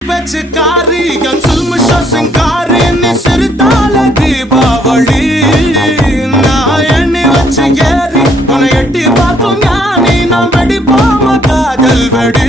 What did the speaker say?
பெச்சுக்காரி என் சுல்முஷா சிங்காரி நீ சிறுதால தீபாவளி நான் எண்ணி வச்சு ஏறி உன்னை எட்டி பார்க்கும் ஞானி நான் வெடிப்போம காதல் வெடி